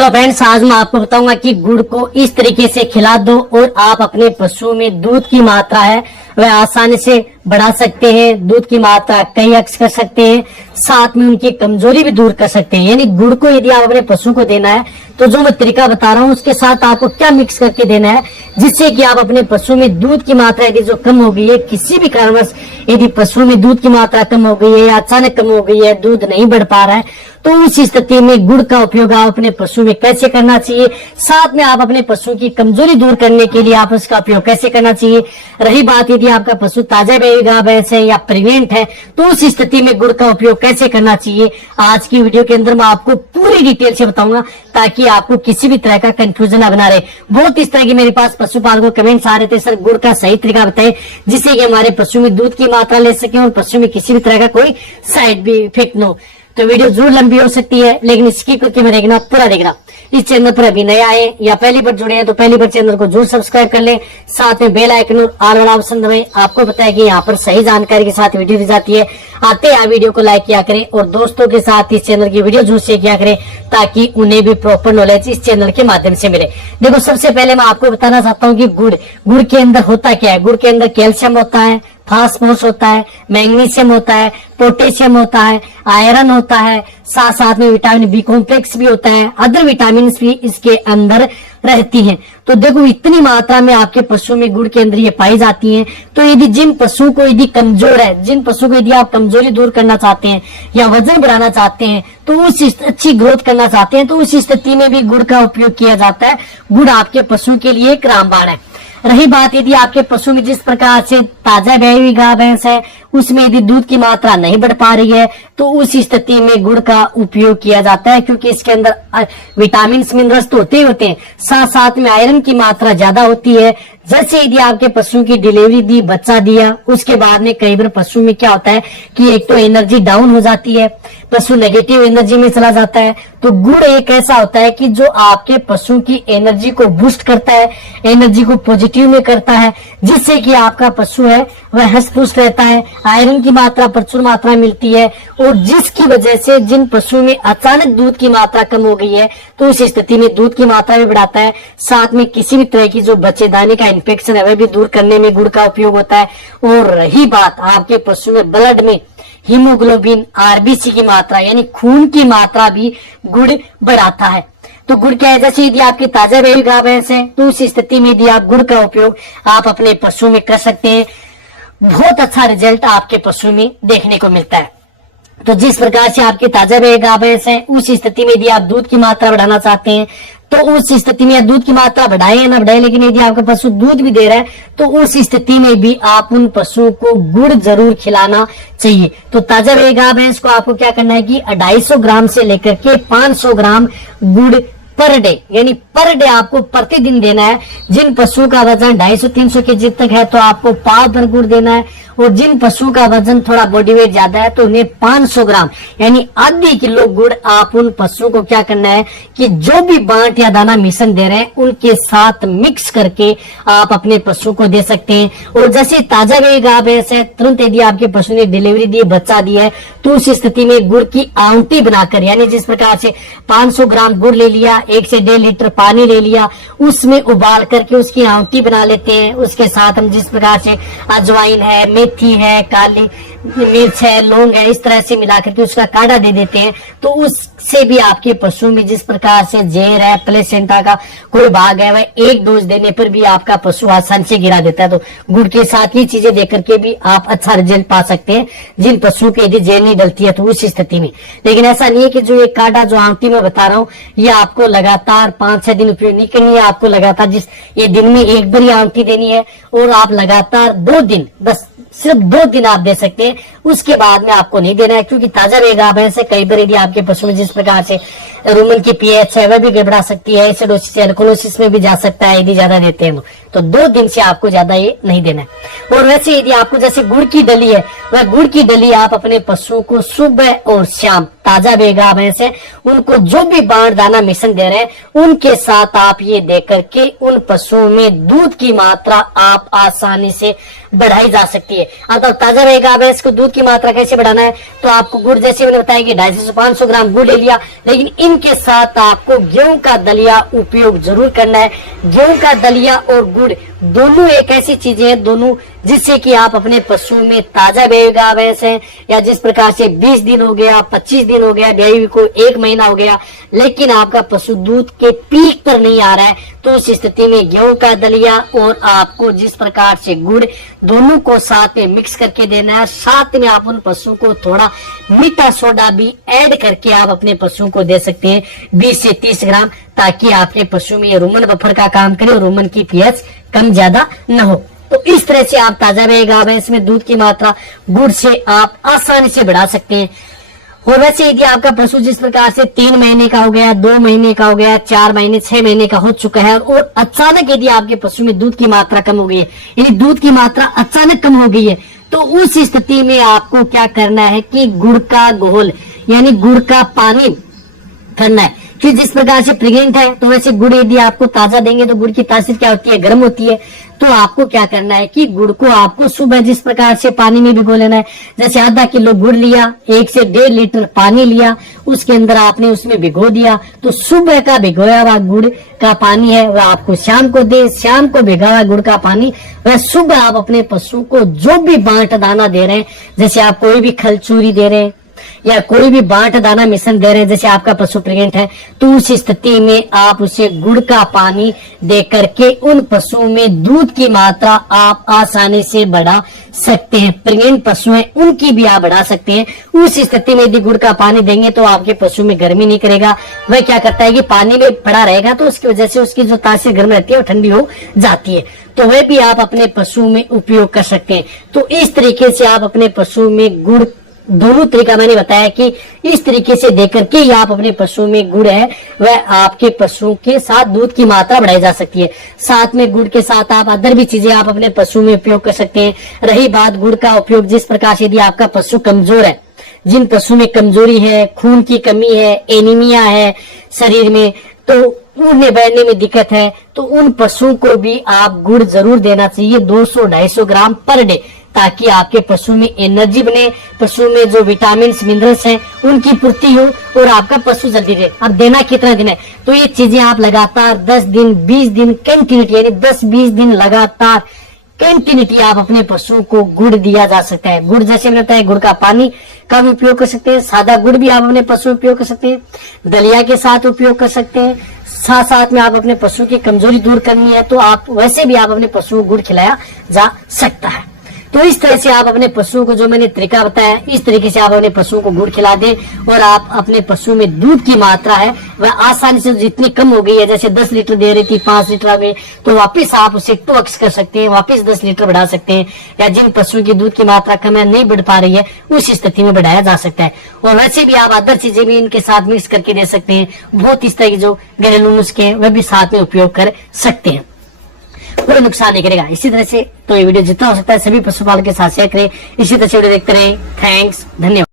तो फ्रेंड्स, आज मैं आपको बताऊंगा कि गुड़ को इस तरीके से खिला दो और आप अपने पशु में दूध की मात्रा है वह आसानी से बढ़ा सकते हैं, दूध की मात्रा कई अक्स कर सकते हैं, साथ में उनकी कमजोरी भी दूर कर सकते हैं। यानी गुड़ को यदि आप अपने पशु को देना है तो जो मैं तरीका बता रहा हूँ उसके साथ आपको क्या मिक्स करके देना है जिससे कि आप अपने पशु में दूध की मात्रा यदि जो कम हो गई है, किसी भी कारणवश यदि पशु में दूध की मात्रा कम हो गई है या अचानक कम हो गई है, दूध नहीं बढ़ पा रहा है, तो उस स्थिति में गुड़ का उपयोग आप अपने पशु में कैसे करना चाहिए, साथ में आप अपने पशु की कमजोरी दूर करने के लिए आप उसका उपयोग कैसे करना चाहिए। रही बात यदि आपका पशु ताजा गाय भैंस है या प्रेग्नेंट है तो उस स्थिति में गुड़ का उपयोग कैसे करना चाहिए, आज की वीडियो के अंदर मैं आपको पूरी डिटेल से बताऊंगा ताकि आपको किसी भी तरह का कंफ्यूजन न बना रहे। बहुत इस तरह की मेरे पास पशुपालक को कमेंट्स आ रहे थे, सर गुड़ का सही तरीका बताएं जिससे कि हमारे पशु में दूध की मात्रा ले सके और पशु में किसी भी तरह का कोई साइड इफेक्ट न हो। तो वीडियो जरूर लंबी हो सकती है लेकिन स्किप करके मैं देखना, पूरा देखना। इस चैनल पर अभी नया आए या पहली बार जुड़े हैं तो पहली बार चैनल को जरूर सब्सक्राइब कर ले, साथ में बेल आइकन और ऑल वाला ऑप्शन दबाएं। आपको पता है कि यहाँ पर सही जानकारी के साथ वीडियो दी जाती है। आते हैं वीडियो को लाइक किया करें और दोस्तों के साथ इस चैनल की वीडियो जरूर शेयर किया करें ताकि उन्हें भी प्रॉपर नॉलेज इस चैनल के माध्यम से मिले। देखो, सबसे पहले मैं आपको बताना चाहता हूँ कि गुड़ के अंदर होता क्या है। गुड़ के अंदर कैल्शियम होता है, फास्फोरस होता है, मैग्नीशियम होता है, पोटेशियम होता है, आयरन होता है, साथ साथ में विटामिन बी कॉम्प्लेक्स भी होता है, अदर विटामिन भी इसके अंदर रहती हैं। तो देखो, इतनी मात्रा में आपके पशु में गुड़ के अंदर ये पाई जाती हैं। तो यदि जिन पशु को यदि कमजोर है, जिन पशु को यदि आप कमजोरी दूर करना चाहते हैं या वजन बढ़ाना चाहते हैं तो उस अच्छी ग्रोथ करना चाहते हैं तो उस स्थिति में भी गुड़ का उपयोग किया जाता है। गुड़ आपके पशु के लिए एक रामबाण है। रही बात यदि आपके पशु में जिस प्रकार से ताजा ब्याई हुई गाय भैंस है उसमें यदि दूध की मात्रा नहीं बढ़ पा रही है तो उस स्थिति में गुड़ का उपयोग किया जाता है, क्योंकि इसके अंदर विटामिन मिनरल्स तो होते हैं, साथ साथ में आयरन की मात्रा ज्यादा होती है। जैसे यदि आपके पशु की डिलीवरी दी, बच्चा दिया, उसके बाद में कई बार पशु में क्या होता है कि एक तो एनर्जी डाउन हो जाती है, पशु नेगेटिव एनर्जी में चला जाता है। तो गुड़ एक ऐसा होता है कि जो आपके पशु की एनर्जी को बूस्ट करता है, एनर्जी को पॉजिटिव में करता है, जिससे कि आपका पशु है वह हष्ट पुष्ट रहता है, आयरन की मात्रा प्रचुर मात्रा मिलती है। और जिसकी वजह से जिन पशु में अचानक दूध की मात्रा कम हो गई है तो उस स्थिति में दूध की मात्रा भी बढ़ाता है, साथ में किसी भी तरह की जो बच्चेदानी का इन्फेक्शन है वह भी दूर करने में गुड़ का उपयोग होता है। और रही बात आपके पशु में ब्लड में हीमोग्लोबिन, आरबीसी की मात्रा यानी खून की मात्रा भी गुड़ बढ़ाता है। तो गुड़ क्या है, जैसे यदि आपकी ताजा ब्याई गाय भैंस है तो उस स्थिति में यदि आप गुड़ का उपयोग आप अपने पशु में कर सकते हैं, बहुत अच्छा रिजल्ट आपके पशु में देखने को मिलता है। तो जिस प्रकार से आपकी ताजा ब्याई गाय भैंस है उस स्थिति में यदि आप दूध की मात्रा बढ़ाना चाहते हैं तो उस स्थिति में दूध की मात्रा बढ़ाए या ना बढ़ाए, लेकिन यदि आपका पशु दूध भी दे रहा है तो उस स्थिति में भी आप उन पशु को गुड़ जरूर खिलाना चाहिए। तो ताजा ब्याई गाय भैंस को आपको क्या करना है कि 250 ग्राम से लेकर के 500 ग्राम गुड़ पर डे यानी पर डे आपको प्रतिदिन देना है। जिन पशुओं का वजन 250-300 केजी तक है तो आपको पाव भर गुड़ देना है, और जिन पशुओं का वजन थोड़ा बॉडी वेट ज्यादा है तो उन्हें 500 ग्राम यानी आधी किलो गुड़ आप उन पशुओं को क्या करना है कि जो भी बांट या दाना मिश्रण दे रहे हैं उनके साथ मिक्स करके आप अपने पशु को दे सकते हैं। और जैसे ताजा ब्याई गाय भैंस है, तुरंत यदि आपके पशु ने डिलीवरी दी, बच्चा दिया है तो उस स्थिति में गुड़ की आउटी बनाकर, यानी जिस प्रकार से 500 ग्राम गुड़ ले लिया, 1 से 1.5 लीटर पानी ले लिया, उसमें उबाल करके उसकी आउटी बना लेते हैं। उसके साथ हम जिस प्रकार से अजवाइन है, मेथी है, काली मिर्च है, लौंग है, इस तरह से मिलाकर के उसका काढ़ा दे देते हैं तो उससे भी आपके पशु में जिस प्रकार से जेर है, प्लेसेंटा का कोई भाग है, वह एक डोज देने पर भी आपका पशु आसानी से गिरा देता है। तो गुड़ के साथ ये चीजें देकर के भी आप अच्छा रिजल्ट पा सकते हैं जिन पशु के यदि जेर नहीं डलती है तो उस स्थिति में। लेकिन ऐसा नहीं है कि जो ये काढ़ा जो आंटी में बता रहा हूँ ये आपको लगातार 5-6 दिन उपयोग नहीं करनी है, आपको लगातार ये दिन में एक बार आंटी देनी है और आप लगातार 2 दिन, बस सिर्फ 2 दिन आप दे सकते हैं, उसके बाद में आपको नहीं देना है। क्योंकि ताजा ब्याई गाय भैंस है, कई बार यदि आपके पशु में जिस प्रकार से रूमन की पीएच है वह भी गड़बड़ा सकती है, एसिडोसिस एल्कोलोसिस में भी जा सकता है यदि ज्यादा देते हैं तो 2 दिन से आपको ज्यादा ये नहीं देना है। और वैसे यदि आपको जैसे गुड़ की डली है, वह गुड़ की डली आप अपने पशु को सुबह और शाम, ताजा ब्याई गाय भैंस है उनको जो भी बांट दाना मिश्रण दे रहे हैं उनके साथ आप ये दे करके उन पशुओं में दूध की मात्रा आप आसानी से बढ़ाई जा सकती है। अब ताजा ब्याई गाय भैंस को दूध दूध की मात्रा कैसे बढ़ाना है, तो आपको गुड़ जैसे मैंने बताया कि 250 से 500 ग्राम गुड़ ले लिया, लेकिन इनके साथ आपको गेहूं का दलिया उपयोग जरूर करना है। गेहूं का दलिया और गुड़ दोनों एक ऐसी चीजें हैं, दोनों जिससे कि आप अपने पशु में ताजा बेगा भैंस है, या जिस प्रकार से 20 दिन हो गया, 25 दिन हो गया, ब्याई को 1 महीना हो गया, लेकिन आपका पशु दूध के पीक पर नहीं आ रहा है, तो उस स्थिति में गेहूं का दलिया और आपको जिस प्रकार से गुड़ दोनों को साथ में मिक्स करके देना है। साथ में आप उन पशु को थोड़ा मीठा सोडा भी ऐड करके आप अपने पशु को दे सकते हैं 20 से 30 ग्राम, ताकि आपके पशु में ये रुमन बफर का काम करे और रुमन की पीएच कम ज्यादा न हो। तो इस तरह से आप ताजा रहेगा भैंस में दूध की मात्रा गुड़ से आप आसानी से बढ़ा सकते हैं। और वैसे यदि आपका पशु जिस प्रकार से 3 महीने का हो गया, 2 महीने का हो गया, 4 महीने 6 महीने का हो चुका है, और अचानक यदि आपके पशु में दूध की मात्रा कम हो गई है, यानी दूध की मात्रा अचानक कम हो गई है, तो उस स्थिति में आपको क्या करना है कि गुड़ का घोल यानी गुड़ का पानी करना है। फिर जिस प्रकार से प्रेग्नेंट है, तो वैसे गुड़ यदि आपको ताजा देंगे तो गुड़ की तासीर क्या होती है, गर्म होती है। तो आपको क्या करना है कि गुड़ को आपको सुबह जिस प्रकार से पानी में भिगो लेना है, जैसे आधा किलो गुड़ लिया, 1 से 1.5 लीटर पानी लिया, उसके अंदर आपने उसमें भिगो दिया, तो सुबह का भिगोया हुआ गुड़ का पानी है वह आपको शाम को दे। शाम को भिगा हुआ गुड़ का पानी वह सुबह आप अपने पशु को जो भी बांट दाना दे रहे हैं, जैसे आप कोई भी खलचूरी दे रहे हैं या कोई भी बांट दाना मिश्रण दे रहे हैं, जैसे आपका पशु प्रेग्नेंट है, तो उस स्थिति में आप उसे गुड़ का पानी दे करके उन पशुओं में दूध की मात्रा आप आसानी से बढ़ा सकते हैं। प्रेग्नेंट पशु हैं उनकी भी आप बढ़ा सकते हैं। उस स्थिति में यदि गुड़ का पानी देंगे तो आपके पशु में गर्मी नहीं करेगा, वह क्या करता है कि पानी में पड़ा रहेगा, तो उसकी वजह से उसकी जो तासीर गर्म रहती है वो ठंडी हो जाती है, तो वह भी आप अपने पशु में उपयोग कर सकते हैं। तो इस तरीके से आप अपने पशु में गुड़, दोनों तरीका मैंने बताया कि इस तरीके से देकर के ही आप अपने पशु में गुड़ है वह आपके पशुओं के साथ दूध की मात्रा बढ़ाई जा सकती है। साथ में गुड़ के साथ आप अदर भी चीजें आप अपने पशु में उपयोग कर सकते हैं। रही बात गुड़ का उपयोग जिस प्रकार से, यदि आपका पशु कमजोर है, जिन पशु में कमजोरी है, खून की कमी है, एनीमिया है शरीर में, तो उन्हें बढ़ने में दिक्कत है, तो उन पशुओं को भी आप गुड़ जरूर देना चाहिए 200-250 ग्राम पर डे, ताकि आपके पशु में एनर्जी बने, पशु में जो विटामिन मिनरल्स हैं उनकी पूर्ति हो और आपका पशु जल्दी रहे। अब देना कितना दिन है, तो ये चीजें आप लगातार 10 दिन 20 दिन कंटिन्यूटी यानी 10-20 दिन लगातार कंटिन्यूटी आप अपने पशुओं को गुड़ दिया जा सकता है। गुड़ जैसे मैंने बताया, गुड़ का पानी का भी उपयोग कर सकते हैं, सादा गुड़ भी आप अपने पशु में उपयोग कर सकते हैं, दलिया के साथ उपयोग कर सकते हैं। साथ साथ में आप अपने पशु की कमजोरी दूर करनी है तो आप वैसे भी आप अपने पशु को गुड़ खिलाया जा सकता है। तो इस तरह से आप अपने पशुओं को, जो मैंने तरीका बताया, इस तरीके से आप अपने पशुओं को गुड़ खिला दें और आप अपने पशु में दूध की मात्रा है वह आसानी से जितनी कम हो गई है, जैसे 10 लीटर दे रही थी 5 लीटर में, तो वापस आप उसे 2x कर सकते हैं, वापस 10 लीटर बढ़ा सकते हैं। या जिन पशुओं की दूध की मात्रा कम है, नहीं बढ़ पा रही है, उस स्थिति में बढ़ाया जा सकता है। और वैसे भी आप अदर चीजें भी इनके साथ मिक्स करके दे सकते हैं। बहुत इस तरह की जो घरेलू नुस्खे हैं वह भी साथ में उपयोग कर सकते हैं, कोई नुकसान नहीं करेगा। इसी तरह से तो ये वीडियो जितना हो सकता है सभी पशुपालक के साथ शेयर करें। इसी तरह से वीडियो देखते रहें। थैंक्स, धन्यवाद।